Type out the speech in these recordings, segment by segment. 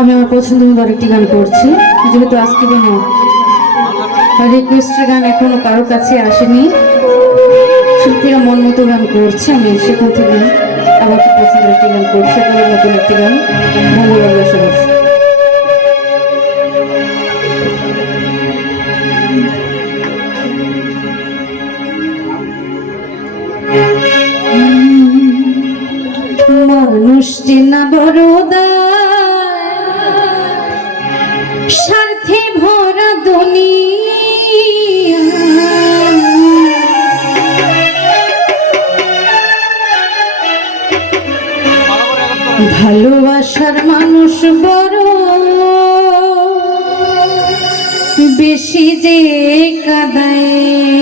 আমি আমার পছন্দ মতো আরেকটি গান করছি, যেহেতু আজকে কোনো রিকোয়েস্টের গান এখনও কারও কাছে আসেনি। শিল্পীরা মন মতো গান করছে, আমি সেখান থেকে আমার খুব পছন্দের একটি গান করছি নতুন একটি গান, মঙ্গলবার বসবাস মানুষ চেনা বড়দা ভরা দুনিয়া। ভালোবাসার মানুষ বড় বেশি যে কাদায়।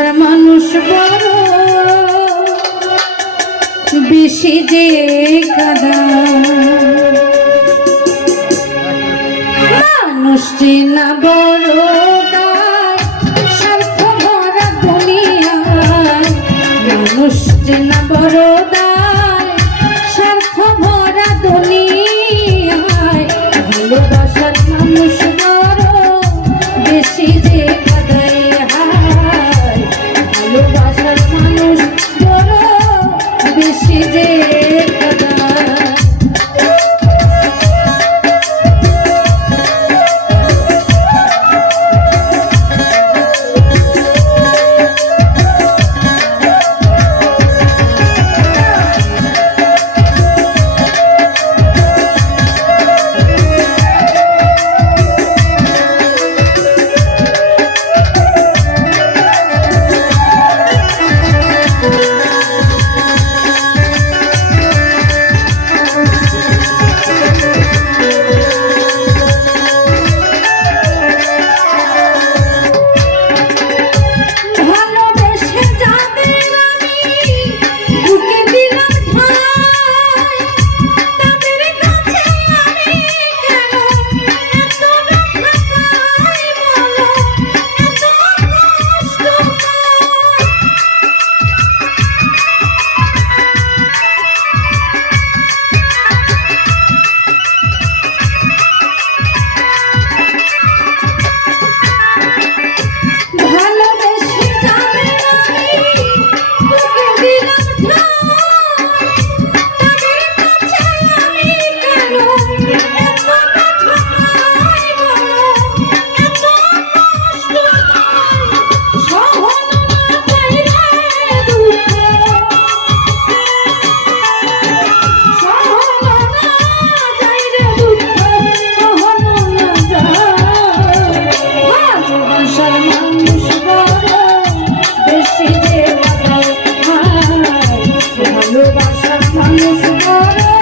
ভালোবাসার মানুষ বড়, বেশি যে কাদা। মানুষ চেনা বড় স্বার্থ ভরা দুনিয়া মানুষ চেনা বড় no.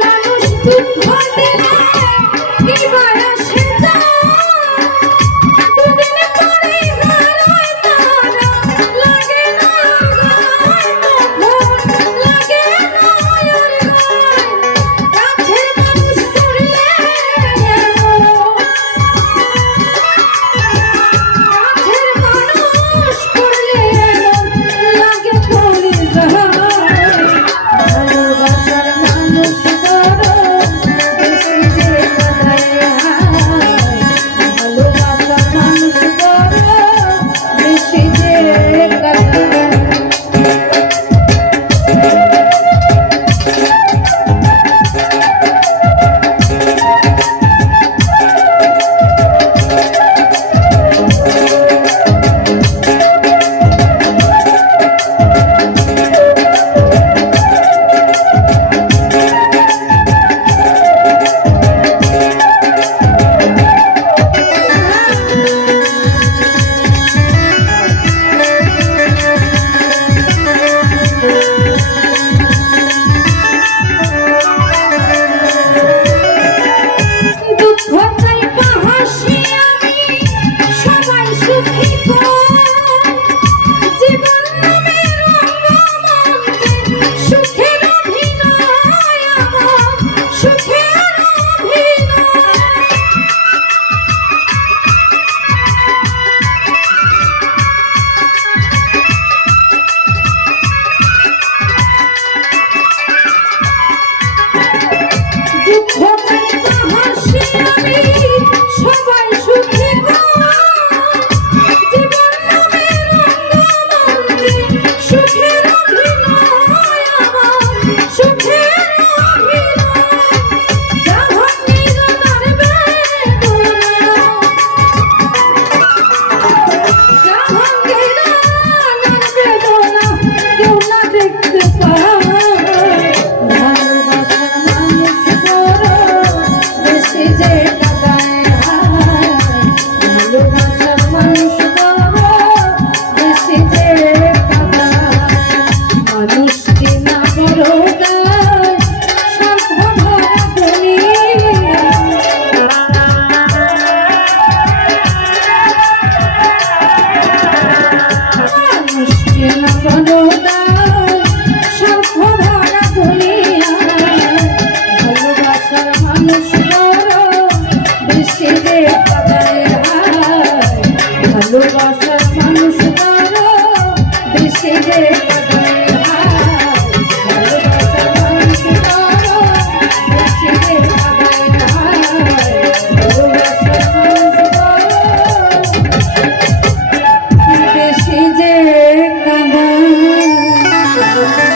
মানুষ ঠিক হতে না